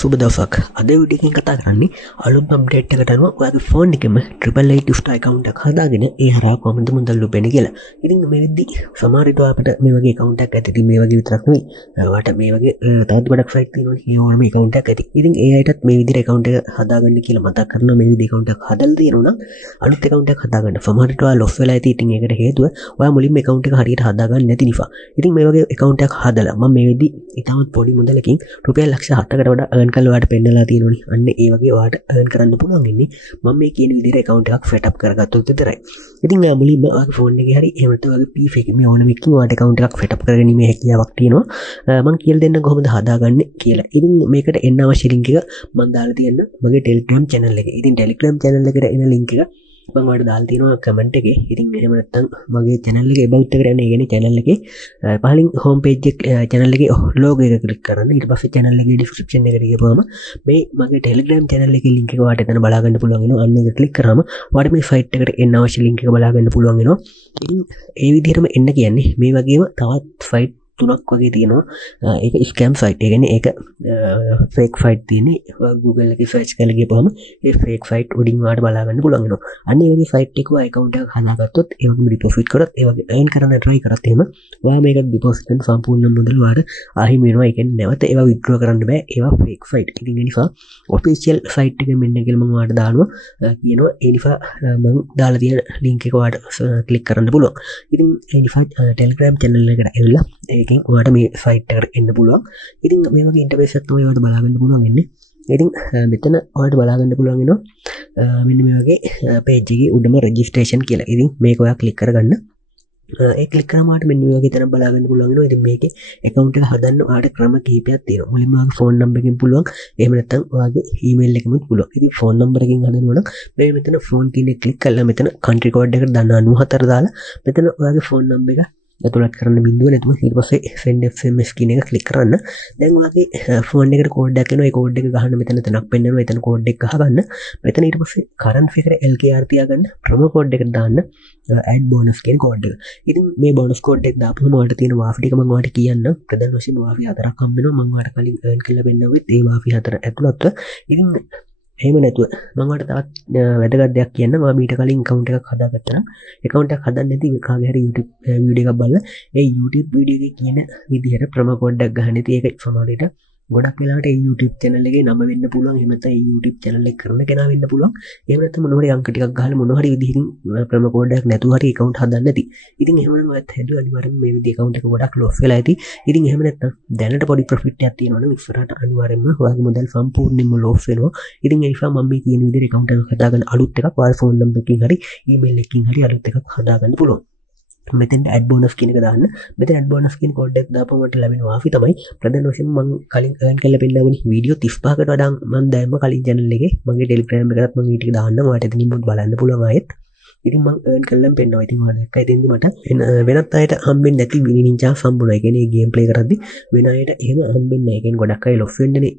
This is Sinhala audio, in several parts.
සුබ දවසක්. අද වීඩියෝ එකෙන් කතා කරන්නේ අලුත්ම අප්ඩේට් එකකට අනුව ඔයාගේ ෆෝන් එකෙම 888 gift account එකක් හදාගෙන ඒ හරහා කොහොමද මුදල් ලුබෙන්නේ කියලා. ඉතින් මේ විදි සමහර විට අපිට මේ වගේ account එකක් ඇති. ඉතින් මේ වගේ විතරක් නෙවෙයි. ඔයාලට මේ වගේ තවත් ගොඩක් site තියෙනවනේ. ඒ ඕනම account එකක් ඇති. ඉතින් ඒ අයටත් මේ විදිහට account එක හදාගන්න කියලා මතක් කරනවා. මේ විදිහේ account එකක් හදලා තියෙනවා නම් අලුත් account එකක් හදාගන්න. සමහර විට ඔයාලා loss වෙලා ඇති. ඉතින් ඒකට හේතුව ඔයා මුලින්ම account එක හරියට හදාගන්න නැති නිසා. ඉතින් මේ වගේ account එකක් හදලා මම මේ විදි ඉතාමත් පොඩි මුදලකින් රුපියල් ලක්ෂ 7කට වඩා earn කරලා ඔයාලට පෙන්නලා තියෙනවනේ. අන්න ඒ වගේ ඔයාලට earn කරන්න පුළුවන් ඉන්නේ මම මේ කියන විදිහට account එකක් set up කරගත්තොත් විතරයි. ඉතින් මුලින්ම ඔයාගේ phone එකේ හරි එහෙම නැත්නම් ඔයාගේ PC එකේ මේ ඕනම එකකින් ඔයාලට account එකක් set up කරගැනීමේ හැකියාවක් තියෙනවා. මම කියලා දෙන්න කොහොමද හදාගන්නේ කියලා. ඉතින් මේකට එන්න අවශ්‍ය link එක මම දාලා තියෙන මගේ Telegram channel එකේ. ඉතින් Telegram channel එකට එන link එක මම ඔයාලට දාලා තියෙනවා comment එකේ. ඉතින් එහෙම නැත්නම් මගේ channel එකේ about එකට යන්න. ඒ කියන්නේ channel එකේ පහලින් home page එක channel එකේ logo එක click කරන්න. ඊට පස්සේ channel එකේ description එකට ගියපුවම මේ මගේ Telegram channel එකේ link එක ඔයාලට එතන බලා ගන්න පුළුවන් වෙනවා. අන්න ඒක click කරාම ඔයාලට මේ site එකට එන්න අවශ්‍ය link එක බලා ගන්න පුළුවන් වෙනවා. ඉතින් ඒ විදිහටම එන්න කියන්නේ මේ වගේම තවත් site තුනක් වගේ තියෙනවා. ඒක ස්කෑම් සයිට්. ඒ කියන්නේ ඒක ෆේක් සයිට් තියෙන්නේ. Google එකේ සර්ච් කරලා ගියපුවම ඒ ෆේක් සයිට් උඩින් ඔයාලට බලා ගන්න පුළුවන් වෙනවා. අන්න ඒ වගේ සයිට් එකක ඔයා account එකක් හදාගත්තොත් ඒ වගේම ඩිපොසිට් කරොත් ඒ වගේ earn කරන්න try කරත් එහෙම ඔයා මේක ඩිපොසිට් කරන සම්පූර්ණ මුදල ඔයාලට අහිමි වෙනවා. ඒ කියන්නේ නැවත ඒවා withdraw කරන්න බෑ. ඒවා ෆේක් සයිට්. ඉතින් ඒ නිසා official site එක මෙන්න කියලා මම ඔයාලට දානවා. කියනවා ඒ නිසා මම දාලා තියෙන link එක ඔයාලට click කරන්න පුළුවන්. ඉතින් ඒ නිසා Telegram channel එකට ඇවිල්ලා ඔයාට මේ සයිට් එකට එන්න පුළුවන්. ඉතින් මේ වගේ ඉන්ටර්ෆේස් එකක් තමයි ඔයාලට බලා ගන්න පුළුවන් වෙන්නේ. ඉතින් මෙතන ඔයාලට බලා ගන්න පුළුවන් වෙනවා මෙන්න මේ වගේ page එකේ උඩම registration කියලා. ඉතින් මේක ඔයා click කරගන්න. ඒ click කරාම ඔයාලට මෙන්න මේ වගේ තැනක් බලා ගන්න පුළුවන් වෙනවා. ඉතින් මේකේ account එක හදන්න ඔයාලට ක්‍රම කිහිපයක් තියෙනවා. මුලින්ම ඔයාගේ phone number එකකින් පුළුවන්. එහෙම නැත්නම් ඔයාගේ email එකකින්ත් පුළුවන්. ඉතින් phone number එකකින් හදනවා නම් මේ මෙතන phone කියන එක click කරලා මෙතන country code එකට දාන්න 94 දාලා මෙතන ඔයාගේ phone number එක ඇතුළත් කරන්න බිඳුව නැතුව ඊට පස්සේ send SMS කියන එක click කරන්න. දැන් ඔයාගේ phone එකට code එකක් එනවා. ඒ code එක ගහන්න මෙතන තැනක් පෙන්නනවා. එතන code එක ගහගන්න. මෙතන ඊට පස්සේ current figure LKR තියාගන්න. promo code එකට දාන්න add bonus කියන code එක. ඉතින් මේ bonus code එක දාපුවම ඔයාලට තියෙන වාෆි ටික මම ඔයාලට කියන්න. ප්‍රධාන වශයෙන් වාෆි 4ක් හම්බ වෙනවා. මම ඔයාලට කලින් earn කරලා පෙන්නවෙත් ඒ වාෆි 4 ඇතුළත්ව. ඉතින් එහෙම නැතුව මම ඔයාලට තවත් වැදගත් දෙයක් කියන්න. මම ඊට කලින් account එකක් හදාගත්තා නම් account එකක් හදන්න නැති කාගේ හරි YouTube වීඩියෝ එකක් බලලා ඒ YouTube වීඩියෝ එකේ කියන විදිහට promo code එකක් ගහන්න. ඉතින් ඒක සමහර විට ගොඩක් වෙලාවට ඒ YouTube channel එකේ නම වෙන්න පුළුවන්. එහෙම නැත්නම් ඒ YouTube channel එක කරන කෙනා වෙන්න පුළුවන්. එහෙම නැත්නම් මොන හරි අංක ටිකක් ගහලා මොන හරි විදිහකින් promo code එකක් නැතුව හරි account හදන්න නැති. ඉතින් එහෙමනම් ඔයත් හැදුවා අනිවාර්යෙන්ම මේ විදිහේ account එක ගොඩක් loss වෙලා ඇති. ඉතින් එහෙම නැත්නම් දැනට පොඩි profit එකක් තියෙනවා නම් ඉස්සරහට අනිවාර්යෙන්ම ඔයාගේ මුදල් සම්පූර්ණයෙන්ම loss වෙනවා. ඉතින් ඒ නිසා මම මේ කියන විදිහට account එකක් හදාගන්න අලුත් එකක් ඔයාගේ phone number එකකින් හරි email එකකින් හරි අලුත් එකක් හදාගන්න පුළුවන්. මෙතෙන් add bonus කියන එක දාන්න. මෙතන add bonus කියන code එක දාපුවම මට ලැබෙන වාෆි තමයි ප්‍රධාන වශයෙන් මම කලින් earn කරලා පෙන්නවනේ වීඩියෝ 35කට වඩා මම දැම්ම කලින් channel එකේ මගේ Telegram එකකට මම ඊට දාන්න. ඔයාලට එතනින් බලන්න පුළුවන් ආයෙත්. ඉතින් මම earn කරලා පෙන්නනවා. ඉතින් ඔයාලා දැක්කයි දෙන්නේ මට වෙනත් අයට හම්බෙන්නේ නැති winning chance හම්බුනා. ඒ කියන්නේ game play කරද්දි වෙන අයට එහෙම හම්බෙන්නේ නැහැ. ඒ කියන්නේ ගොඩක් අය loss වෙන්නනේ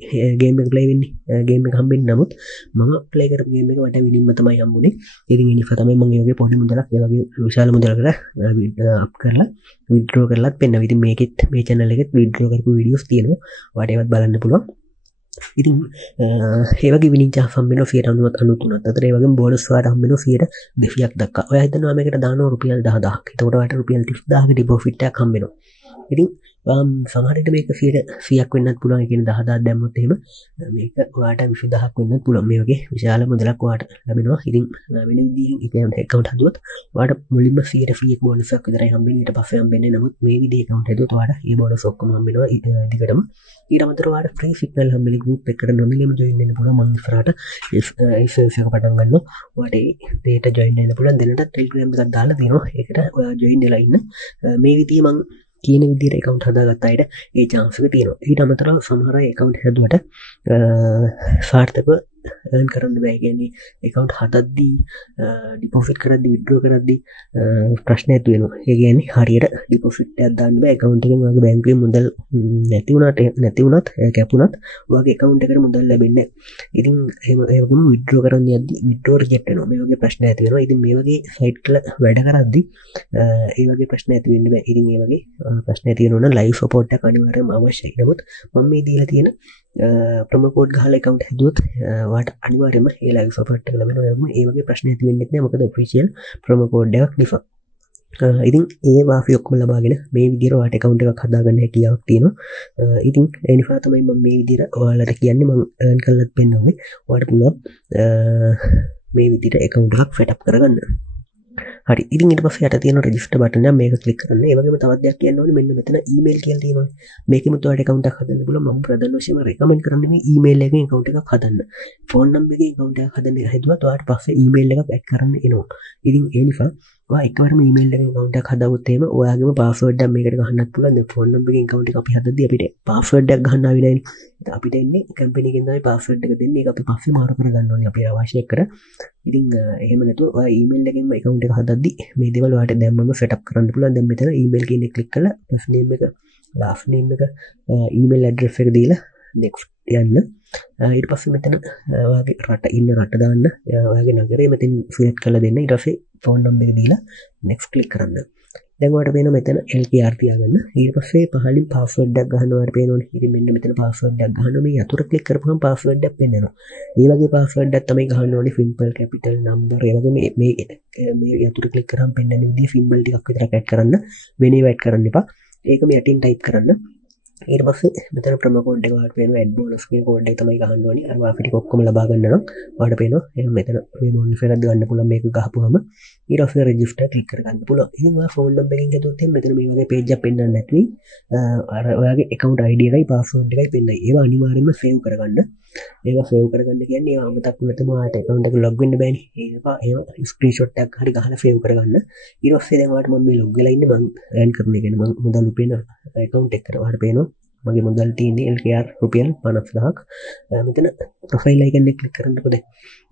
game එක play වෙන්නේ. game එක හම්බෙන්නේ නමුත් මම play කරපු game එක මට winning තමයි හම්බුනේ. ඉතින් ඒ නිසා තමයි මම මේ වගේ පොඩි මුදලක් ඒ වගේ විශාල මුදලකට up කරලා withdraw කරලාත් පෙන්නනවා. ඉතින් මේකෙත් මේ channel එකෙත් withdraw කරපු videos තියෙනවා. ඔයාලට ඒවත් බලන්න පුළුවන්. ඉතින් ඒ වගේ winning chance හම්බ වෙනවා 93%. අතට ඒ වගේම bonus වලට හම්බ වෙනවා 200ක් දක්වා. ඔයා හිතනවා මේකට දානවා රුපියල් 10000ක්. එතකොට ඔයාලට රුපියල් 30000ක ඩිපොසිට් එකක් හම්බ වෙනවා. ඉතින් සමහර විට මේක 100ක් වෙන්නත් පුළුවන්. ඒ කියන්නේ 10000ක් දැම්මොත් එහෙම මේක ඔයාලට 20000ක් වෙන්නත් පුළුවන්. මේ වගේ විශාල මුදලක් ඔයාලට ලැබෙනවා. ඉතින් වෙන විදිහකින් account හදුවොත් ඔයාලට මුලින්ම 100ක් bonus එකක් විතරයි හම්බෙන්නේ. ඊට පස්සේ හම්බෙන්නේ නමුත් මේ විදිහේ account හදුවොත් ඔයාලට මේ bonus ඔක්කොම හම්බ වෙනවා දිගටම. ඊට අමතරව ඔයාලට free signal හම්බෙලි group එකකට නොමිලේම join වෙන්න පුළුවන්. මම ඉස්සරහට ඒ service එක පටන් ගන්නවා. ඔයාලට ඒකට join වෙන්න පුළුවන්. දැනට Telegram එකක් දාලා තියෙනවා. ඒකට ඔයා join වෙලා ඉන්න. මේ විදිහේ මම කියන විදිහට account හදාගත්ත අයට ඒ chance එක තියෙනවා. ඊට අමතරව සමහර අය account හැදුවට සාර්ථකව earn කරන්න බෑ. කියන්නේ account හදද්දී deposit කරද්දී withdraw කරද්දී ප්‍රශ්න ඇති වෙනවා. ඒ කියන්නේ හරියට deposit එකක් දාන්න බෑ. account එකෙන් ඔයාගේ බැංකුවේ මුදල් නැති වුණත් කැපුණත් ඔයාගේ account එකට මුදල් ලැබෙන්නේ නැහැ. ඉතින් ඒ වගේම withdraw කරන්න යද්දී withdraw reject වෙනවා. මේ වගේ ප්‍රශ්න ඇති වෙනවා. ඉතින් මේ වගේ site වල වැඩ කරද්දී ඒ වගේ ප්‍රශ්න ඇති වෙන්න බෑ. ඉතින් මේ වගේ ප්‍රශ්න ඇති වෙනවා නම් live support එක අනිවාර්යයෙන්ම අවශ්‍යයි. නමුත් මම මේ දීලා තියෙන ප්‍රමකෝඩ් ගහල එකකවන්ට හැදුවත් වාට අනිවාරම ඒලා සපට ලබෙන ඒවගේ ප්‍රශ්න ඇති වෙන්නෙත් මොකද ෆිසිියල් ප්‍රමකෝඩ්ඩක් නිෆා ඉතින් ඒ වාෆියොක්ම ලබාගෙන මේ විදිර වාට කවුන්ට එකක් හදාගන්න හැකියාවක් තියෙනවා ඉතින් එනිපාතමයි ම මේ විදිර ඔයාලට කියන්නේ මං කල්ලත් පෙන්න්නවේ වාට පුළුවන් මේ විදිට එකකවුන්ටක් ෆැටප් කරගන්න හරි ඉතින් ඊට පස්සේ යට තියෙන රෙජිස්ටර් බටන් එක මේක ක්ලික් කරන්න. ඒ වගේම තවත් දෙයක් කියන්න ඕනේ මෙන්න මෙතන ඊමේල් කියලා තියෙනවා. මේකෙම ඔයාලට account එකක් හදන්න පුළුවන්. මම ප්‍රධාන වශයෙන්ම recommend කරන්නේ මේ ඊමේල් එකෙන් account එකක් හදන්න. ෆෝන් නම්බර් එකෙන් account එකක් හදන්න හැදුවත් ඔයාලට පස්සේ ඊමේල් එකක් ඇඩ් කරන්න එනවා. ඉතින් ඒ නිසා ඔයා එකවරම ඊමේල් එකෙන් account එකක් හදාවොත් එහෙම ඔයාගේම password එකක් මේකට ගහන්නත් පුළුවන්. දැන් ෆෝන් නම්බර් එකෙන් account එක අපි හදද්දී අපිට password එකක් ගහන්න ආවේ නැහැ නේ. අපිට එන්නේ කම්පැනි එකෙන් තමයි password එක දෙන්නේ. ඒක අපි පස්සේ මාරු කරගන්න ඕනේ අපේ අවශ්‍ය එකට. ඉතින් එහෙම නැතුව ඔයා ඊමේල් එකෙන්ම account එක හදද්දී මේ දේවල් ඔයාලට දැම්මම setup කරන්න පුළුවන්. දැන් මෙතන ඊමේල් කියන එක ක්ලික් කරලා first name එක last name එක ඊමේල් address එක දීලා next යන්න. ඊට පස්සේ මෙතන ඔයාගේ රට ඉන්න රට දාන්න. ඔයාගේ නගරය මෙතන select කරලා දෙන්න. ඊට පස්සේ phone number එක දීලා next click කරන්න. දැන් ඔයාලට පේනවා මෙතන LKR තියාගන්න. ඊට පස්සේ පහලින් password එකක් ගන්න ඔයාලට පේනවනේ. ඉතින් මෙන්න මෙතන password එකක් ගහනවා. මේ යතුර click කරපුවම password එකක් පෙන්නනවා. මේ වගේ password එකක් තමයි ගහන්න ඕනේ. simple capital number ඒ වගේ මේ යතුර click කරාම පෙන්නන විදිහේ symbol ටිකක් විතරක් add කරන්න. වෙන ඒවා add කරන්න එපා. ඒක මේ යටින් type කරන්න. ඊට පස්සේ මෙතන ප්‍රොමෝ කෝඩ් එක ඔයාලට පේනවා ඇඩ් බෝනස් කියන කෝඩ් එක තමයි ගහන්න ඕනේ. අර වාෆි ටික ඔක්කොම ලබා ගන්න නම් ඔයාලට පේනවා එහෙනම් මෙතන මේ බෝනස් එකක් ගන්න පුළුවන් මේක ගහපුවම ඊට පස්සේ රෙජිස්ටර් ක්ලික් කරගන්න පුළුවන්. ඉතින් ඔයා ෆෝන් නම්බර් එකෙන් ගත්තොත් එහෙනම් මෙතන මේ වගේ පේජ් එකක් පෙන්වන්න නැතුවයි අර ඔයාගේ account ID එකයි password එකයි පෙන්නයි. ඒවා අනිවාර්යයෙන්ම save කරගන්න. ඒවා save කරගන්න කියන්නේ ඒවා අමතක නැතුව ඔයාලට account එක log වෙන්න බෑනේ. ඒවා screenshot එකක් හරි ගහලා save කරගන්න. ඊට පස්සේ දැන් ඔයාලට මම මේ log වෙලා ඉන්නේ මම earn කරන එක. මම මුදල් උපයන account එකට ඔයාලට පේනවා මගේ මුදල් තියෙන්නේ LKR රුපියල් 50000ක්. මෙතන ප්‍රොෆයිල් අයිකන් එක ක්ලික් කරන්නකො දැන්.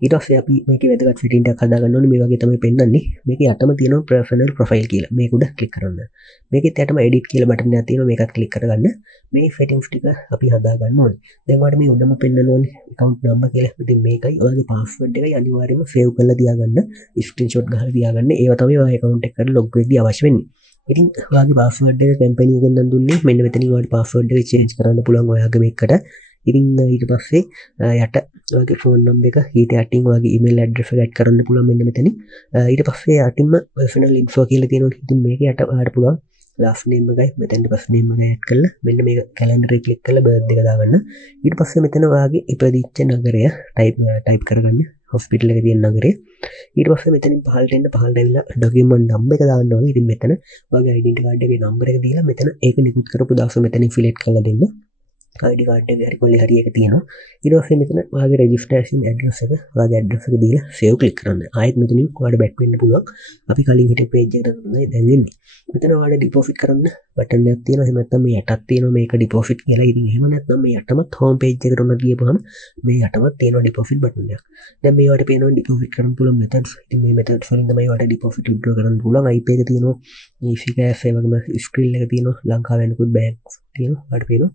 ඊට පස්සේ අපි මේකේ වැදගත් setting එකක් හදාගන්න ඕනේ. මේ වගේ තමයි පෙන්වන්නේ. මේකේ යටම තියෙනවා personal profile කියලා. මේක උඩ ක්ලික් කරන්න. මේකෙත් යටම edit කියලා බටන් එකක් තියෙනවා. මේකත් ක්ලික් කරගන්න. මේ settings ටික අපි හදාගන්න ඕනේ. දැන් ඔයාලට මේ උඩම පෙන්වන්න ඕනේ account number කියලා. ඉතින් මේකයි ඔයාගේ password එකයි අනිවාර්යයෙන්ම save කරලා තියාගන්න. screenshot ගහලා තියාගන්න. ඒවා තමයි ඔයාගේ account එකට log වෙද්දී අවශ්‍ය වෙන්නේ. ඉතින් ඔයාගේ පාස්වර්ඩ් එක කම්පැනි එකෙන් නම් දුන්නේ මෙන්න මෙතනින් ඔයාලට පාස්වර්ඩ් එක චේන්ජ් කරන්න පුළුවන් ඔයාගේ මේකට. ඉතින් ඊට පස්සේ යට ඔයාගේ ෆෝන් නම්බර් එක ඊට යටින් ඔයාගේ ඊමේල් ඇඩ්‍රස් එක ඇඩ් කරන්න පුළුවන් මෙන්න මෙතනින්. ඊට පස්සේ යටින්ම personal info කියලා තියෙනවා. ඉතින් මේක යට ඔයාලට පුළුවන් last name එකයි මෙතෙන්ට first name එක ඇඩ් කරලා මෙන්න මේක calendar එක ක්ලික් කරලා birthday එක දාගන්න. ඊට පස්සේ මෙතන ඔයාගේ ඉපදිච්ච නගරය type කරගන්න. hospital එකේ තියෙන නගරය. ඊට පස්සේ මෙතනින් පහළට එන්න පහළට ඇවිල්ලා document number එක දාන්න ඕනේ. ඉතින් මෙතන ඔයාගේ identity card එකේ number එක දීලා මෙතන ඒක නිකුත් කරපු දවස මෙතනින් select කරලා දෙන්න. ID card එක හරි කොල්ලේ හරි එක තියෙනවා. ඊට පස්සේ මෙතන ඔයාගේ registration address එක ඔයාගේ address එක දීලා save click කරන්න. ආයෙත් මෙතනින් ඔයාලට back වෙන්න පුළුවන්. අපි කලින් හිටපු page එකට තමයි දැන් වෙන්නේ. මෙතන ඔයාලට deposit කරන්න බටන් එකක් තියෙනවා. එහෙම නැත්නම් මේ යටත් තියෙනවා මේක deposit කියලා. ඉතින් එහෙම නැත්නම් මේ යටමත් home page එකට උනත් ගියපුවම මේ යටමත් තියෙනවා deposit බටන් එකක්. දැන් මේවට පේනවා deposit කරන්න පුළුවන් methods. ඉතින් මේ methods වලින් තමයි ඔයාලට deposit withdraw කරන්න පුළුවන්. IP එක තියෙනවා. easy cash ඒ වගේම Skrill එක තියෙනවා. ලංකාවේ යනකුත් banks තියෙනවා. ඔයාලට පේනවා.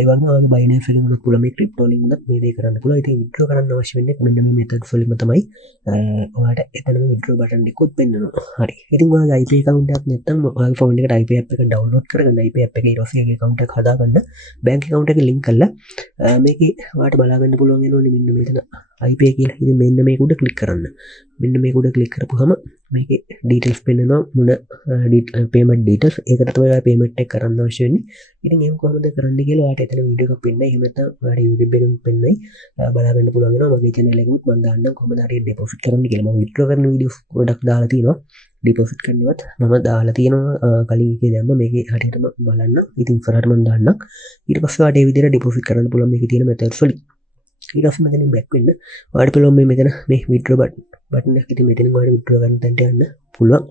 ඒ වගේම ඔයාගේ Binance එකෙන් උනත් පුළුවන් මේ crypto වලින් උනත් මේ දේ කරන්න පුළුවන්. ඉතින් withdraw කරන්න අවශ්‍ය වෙන්නේ මෙන්න මේ methods වලින්ම තමයි. ඔයාලට එතනම withdraw button එකකුත් පෙන්නනවා. හරි. ඉතින් ඔයාගේ IP account එකක් නැත්නම් ඔයාගේ phone එකට IP app එක download කරගන්න. IP app එකේ ඊට පස්සේ account එක හදාගන්න. bank account එක link කරලා මේකේ ඔයාලට බලා ගන්න පුළුවන් වෙනවනේ මෙන්න මෙතන IP කියලා. ඉතින් මෙන්න මේක උඩ click කරන්න. මෙන්න මේක උඩ click කරපුවම මේකේ details පෙන්නනවා මොන payment details. ඒකට තමයි ඔයා payment එක කරන්න අවශ්‍ය වෙන්නේ. ඉතින් එහෙම කොහොමද කරන්න කියලා ඔයාලට එතන වීඩියෝ එකක් පෙන්නයි. එහෙම නැත්නම් ඔයාලට YouTube එකෙන් පෙන්නයි. බලා ගන්න පුළුවන් වෙනවා. මගේ channel එකෙත් මම දාන්නම් කොහොමද හරියට deposit කරන්න කියලා. මම withdraw කරන videos ගොඩක් දාලා තියෙනවා. deposit කරන්නවත් මම දාලා තියෙනවා කලින් එකේ දැම්ම මේකේ හරියටම බලන්න. ඉතින් ඉස්සරහට මම දාන්නම්. ඊට පස්සේ ඔයාලට මේ විදිහට deposit කරන්න පුළුවන් මේකේ තියෙන methods වලින්. ඊට පස්සේ මෙතනින් back වෙන්න. ඔයාලට පුළුවන් මේ මෙතන මේ withdraw button එක ඉතින් මෙතනින් ඔයාලට withdraw කරන්න තැනට යන්න පුළුවන්.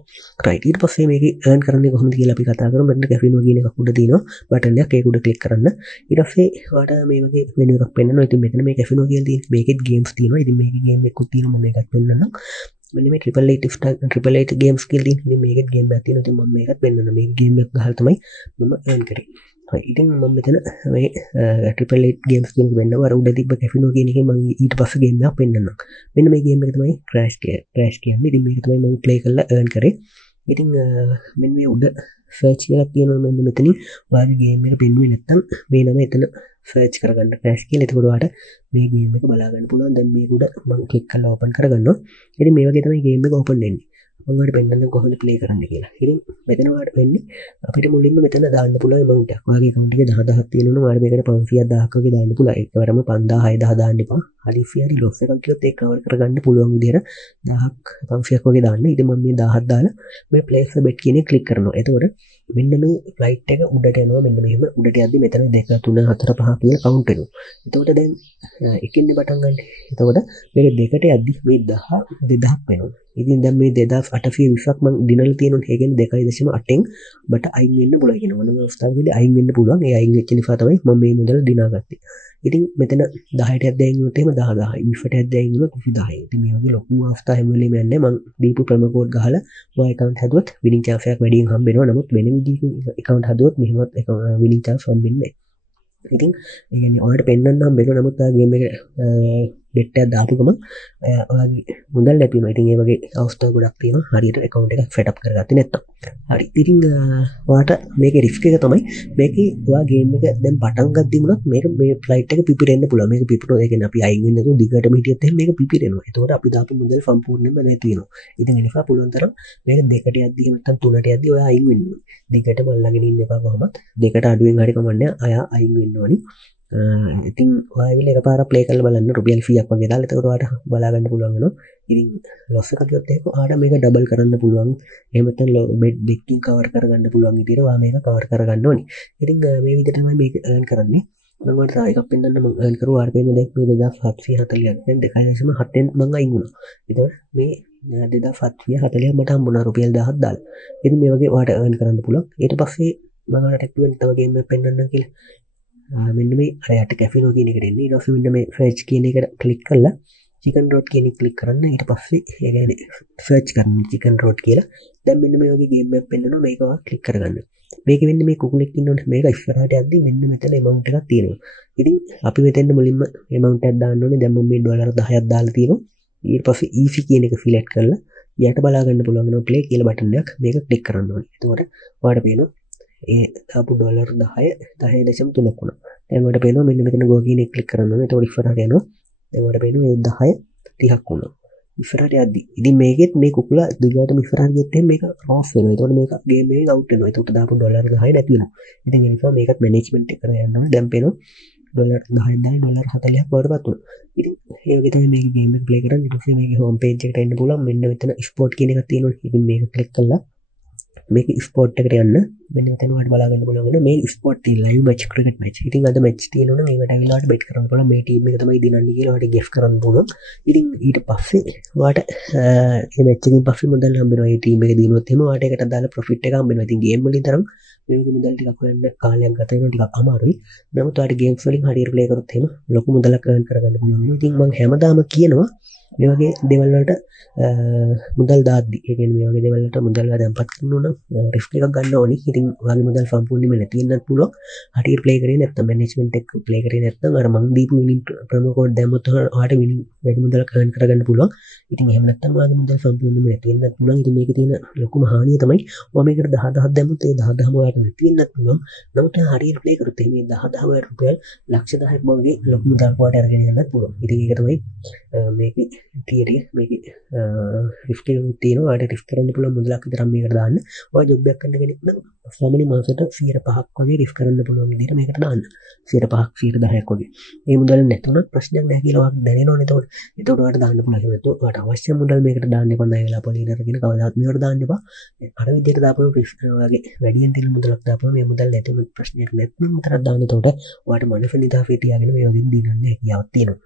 right. ඊට පස්සේ මේකේ earn කරන්නේ කොහොමද කියලා අපි කතා කරමු. මෙතන caffeine කියන එකක් උඩ තියෙනවා. button එකක් ඒක උඩ click කරන්න. ඊට පස්සේ ඔයාලට මේ වගේ menu එකක් පෙන්නනවා. ඉතින් මෙතන මේ caffeine කියලා තියෙන මේකෙත් games තියෙනවා. ඉතින් මේකේ game එකකුත් තියෙනවා. මම මේකත් පෙන්නන්නම්. මෙන්න මේ 888 games කියලා තියෙන. ඉතින් මේකෙත් game එකක් තියෙනවා. ඉතින් මම මේකත් පෙන්නන්නම්. මේක game එක ගහලා තමයි මම earn කරේ. ඉතින් මම මෙතන මේ 888 games කියන එක වෙන්නවා. අර උඩ තිබ්බ caffeine කියන එකේ මම ඊට පස්සේ game එකක් පෙන්නන්නම්. මෙන්න මේ game එක තමයි crash කියන්නේ. ඉතින් මේක තමයි මම play කරලා earn කරේ. ඉතින් මෙන්න මේ උඩ සර්ච් එකක් තියෙනවා මෙන්න මෙතනින් ඔයාගේ ගේම් එක පෙන්වුවේ නැත්නම් මේ නම එතන සර්ච් කරගන්න ෆ්ලෑෂ් කියලා. එතකොට ඔයාලට මේ ගේම් එක බලා ගන්න පුළුවන්. දැන් මේක උඩ මම ක්ලික් කරලා ඕපන් කරගන්නවා. ඉතින් මේ වගේ තමයි ගේම් එක ඕපන් වෙන්නේ. මම ඔයාලට පෙන්නන්න කොහොමද ප්ලේ කරන්න කියලා. ඉතින් මෙතන ඔයාලට වෙන්නේ අපිට මුලින්ම මෙතන දාන්න පුළුවන් amount එකක්. ඔයාගේ account එකේ 10000ක් තියෙනවා නම් ඔයාලට මේකට 500ක් 1000ක් වගේ දාන්න පුළුවන්. ඒකවරම 5000 6000 දාන්න එපා. හරි ෆියරි ලොස් එකක් කියොත් ඒක කවර් කරගන්න පුළුවන් විදිහට 1000ක් 500ක් වගේ දාන්න. ඉතින් මම මේ 1000ක් දාලා මේ place a bet කියන එක ක්ලික් කරනවා. එතකොට මෙන්න මේ ෆ්ලයිට් එක උඩට යනවා. මෙන්න මෙහෙම උඩට යද්දි මෙතන 2 3 4 5 කියලා කවුන්ට් වෙනවා. එතකොට දැන් එකකින් පටන් ගන්න. එතකොට මේක දෙකට යද්දි මේ 1000 2000ක් වෙනවා. ඉතින් දැන් මේ 2820ක් මම දිනලා තියෙනවා. ඒ කියන්නේ 2.8න් බට අයින් වෙන්න පුළුවන් කියන මොනම අවස්ථාවකදී අයින් වෙන්න පුළුවන්. ඒ අයින් වෙච්ච නිසා තමයි මම මේ මුදල දිනාගත්තේ. ඉතින් මෙතන 10ට අධ්‍යයන් වුණොත් එහෙම 10,000යි 20ට අධ්‍යයන් වුණොත් 10,000යි. ඉතින් මේ වගේ ලොකු අවස්ථා හැම වෙලේම යන්නේ මම දීපු ප්‍රොමෝ කෝඩ් ගහලා ඔය account හදුවොත් winning chance එකක් වැඩියෙන් හම්බ වෙනවා. නමුත් වෙන විදිහකින් account හදුවොත් මෙහෙමත් winning chance හම්බෙන්නේ නැහැ. ඉතින් ඒ කියන්නේ ඔයාලට පෙන්වන්න හම්බ වෙනවා. නමුත් ඔයා ගේම් එක bet එකක් දාපු ගමන් ඔයාගේ මුදල් නැති වෙනවා. ඉතින් ඒ වගේ අවස්ථා ගොඩක් තියෙනවා. හරියට account එකක් set up කරගත්තේ නැත්නම්. හරි. ඉතින් ඔයාට මේකේ risk එක තමයි මේකේ ඔයා ගේම් එක දැන් පටන් ගද්දි වුණත් මේක මේ flight එක පිපිරෙන්න පුළුවන්. මේක පිපිරෝ ඒ කියන්නේ අපි අයින් වෙන්නේ නැතුව දිගටම හිටියොත් එහෙනම් මේක පිපිරෙනවා. ඒතකොට අපි දාපු මුදල් සම්පූර්ණයෙන්ම නැති වෙනවා. ඉතින් ඒ නිසා පුළුවන් තරම් මේක දෙකට යද්දි නැත්නම් තුනට යද්දි ඔයා අයින් වෙන්න ඕනේ. දිගටම අල්ලගෙන ඉන්න එපා කොහොමත්. දෙකට අඩුවෙන් හරි කමන්නේ අයා අයින් වෙන්න ඕනේ. ඉතින් ඔයාවිල එකපාරක් ප්ලේ කරලා බලන්න රුපියල් 100ක් වගේ දාලා එතකොට ඔයාලට බලා ගන්න පුළුවන් වෙනවා. ඉතින් ලොස් එකක් ගියොත් ඒක ඔයාලට මේක ඩබල් කරන්න පුළුවන්. එහෙම නැත්නම් බෙඩ් දෙකකින් කවර් කරගන්න පුළුවන් විදිහට ඔයා මේක කවර් කරගන්න ඕනේ. ඉතින් මේ විදිහට තමයි මේක earn කරන්නේ. මම ඔයාලට තව එකක් පෙන්නන්න මම earn කරුවා. ඔයාලට පේන්නේ දැන් මේ 2740ක් දැන් 2.7න් මම අයින් වුණා. එතකොට මේ 2740 මට හම්බුණා රුපියල් 1000ක් දාලා. ඉතින් මේ වගේ ඔයාලට earn කරන්න පුළුවන්. ඊට පස්සේ මම ඔයාලට කිව්වා තව ගේම් එකක් පෙන්නන්න කියලා. මෙන්න මේ අරයට කැෆිනෝ කියන එකට එන්නේ. ඊට පස්සේ මෙන්න මේ සර්ච් කියන එකට ක්ලික් කරලා චිකන් රෝඩ් කියන එක ක්ලික් කරන්න. ඊට පස්සේ ඒ කියන්නේ සර්ච් කරන්න චිකන් රෝඩ් කියලා. දැන් මෙන්න මේ වගේ ගේම් එකක් පෙන්නනවා. මේක ඔයා ක්ලික් කරගන්න. මේක වෙන්නේ මේ කුකුලෙක් ඉන්නෝනේ. මේක ඉස්සරහට යද්දි මෙන්න මෙතන amount එකක් තියෙනවා. ඉතින් අපි මෙතෙන්ද මුලින්ම amount එකක් දාන්න ඕනේ. දැන් මම මේ ඩොලර් 10ක් දාලා තියෙනවා. ඊට පස්සේ EFI කියන එක සිලෙක්ට් කරලා යට බලා ගන්න පුළුවන් වෙනවා play කියලා බටන් එකක්. මේක ක්ලික් කරන්න ඕනේ. එතකොට ඔයාලට පේනවා ඒ දාපු ඩොලර් 10.3ක් වුණා. දැන් ඔයාලට පේනවා මෙන්න මෙතන go කියන එක ක්ලික් කරන්න ඕනේ. එතකොට ඉස්සරහට යනවා. දැන් ඔයාලට පේනවා මේ 10.30ක් වුණා. ඉස්සරහට යද්දි ඉතින් මේකෙත් මේ කුකුලා දිගටම ඉස්සරහට ගියොත් එහෙනම් මේක රෝස් වෙනවා. එතකොට මේක ගේම් එකෙන් අවුට් වෙනවා. එතකොට දාපු ඩොලර් 10 නැති වෙනවා. ඉතින් ඒ නිසා මේකත් මැනේජ්මන්ට් එක කරලා යන්න ඕනේ. දැන් පේනවා ඩොලර් 10න් දාලා ඩොලර් 40ක් වඩපත් වුණා. ඉතින් ඒ වගේ තමයි මේක ගේම් එක ප්ලේ කරන්නේ. ඊට පස්සේ මේකේ හෝම් පේජ් එකට එන්න පුළුවන්. මෙන්න මෙතන ස්පෝර්ට් කියන එකක් තියෙනවා. ඉතින් මේක ක්ලික් කළා මේක ස්පෝර්ට් එකට යන්න මෙන්න මෙතන ඔයාලට බලා ගන්න පුළුවන් වෙනවා මේ ස්පෝර්ට් තියෙන ලයිව් මැච් ක්‍රිකට් මැච්. ඉතින් අද මැච් තියෙනවා නම් ඒකට ඇවිල්ලා ඔයාලට බෙට් කරන්න පුළුවන්. මේ ටීම් එක තමයි දිනන්නේ කියලා ඔයාලට ගෙස් කරන්න පුළුවන්. ඉතින් ඊට පස්සේ ඔයාලට මේ මැච් එකෙන් පස්සේ මුදල් හම්බ වෙනවා. මේ ටීම් එක දිනුවොත් එහෙම ඔයාලට ඒකට අදාළ ප්‍රොෆිට් එක හම්බ වෙනවා. ඉතින් ගේම් වලින් තරම් මේ වගේ මුදල් ටිකක් හොයන්න කාලයක් ගත වෙනවා. ටිකක් අමාරුයි. නමුත් ඔයාලට ගේම්ස් වලින් හරියට ප්ලේ කරොත් එහෙම ලොකු මුදලක් earn කරගන්න පුළුවන් වෙනවා. ඉතින් මම හැමදාම කියනවා මේ වගේ දේවල් වලට මුදල් දාද්දි ඒ කියන්නේ මේ වගේ දේවල් වලට මුදල් දැන්පත් කරනවා නම් රිස්ක් එකක් ගන්න ඕනි. ඉතින් ඔයාගේ මුදල් සම්පූර්ණයෙන්ම නැති වෙන්නත් පුළුවන්. හරියට ප්ලේ කරේ නැත්නම් මැනේජ්මන්ට් එක ප්ලේ කරේ නැත්නම් අර මං දීපු විනිං ප්‍රොමෝ කෝඩ් දැම්මොත් ඔයාලට විනිං වැඩි මුදලක් earn කරගන්න පුළුවන්. ඉතින් එහෙම නැත්නම් ඔයාගේ මුදල් සම්පූර්ණයෙන්ම නැති වෙන්නත් පුළුවන්. ඉතින් මේකේ තියෙන ලොකුම හානිය තමයි ඔයා මේකට 10,000ක් දැම්මොත් ඒ 10,000ම ඔයාලට නැති වෙන්නත් පුළුවන්. නමුත් හරියට ප්ලේ කරොත් මේ 10,000 රුපියල් ලක්ෂ 10ක් වගේ ලොකු මුදලක් ඔයාලට අරගෙන යන්නත් පුළුවන්. ඉතින් ඒක තමයි මේකේ තියරිය. මේකේ රිස්ක් එකක් තියෙනවා. ඔයාලට රිස්ක් කරන්න පුළුවන් මුදලක් විතරක් මේකට දාන්න. ඔයා ජොබ් එකක් කරන කෙනෙක් නම් සාමාන්‍ය මාසෙට 5% වගේ රිස්ක් කරන්න පුළුවන් විදිහට මේකට දාන්න. 5%ක් 10%ක් වගේ. මේ මුදල් නැතුණත් ප්‍රශ්නයක් නැහැ කියලා ඔයාලට දැනෙනවනේ. එතකොට ඔයාලට දාන්න පුළුවන්. ඒක නැතුව ඔයාලට අවශ්‍ය මුදල් මේකට දාන්න එපා. ණය වෙලා පොලින් අරගෙන කවදාවත් මේකට දාන්න එපා. අර විදිහට දාපුවම ඔයාගේ වැඩියෙන් තියෙන මුදලක් දාපුවම මේ මුදල් නැතුණත් ප්‍රශ්නයක් නැත්නම් විතරක් දාන්න. එතකොට ඔයාලට මනස නිදහසේ තියාගෙන මේ වගේ දිනන්න හැකියාවක් තියෙනවා.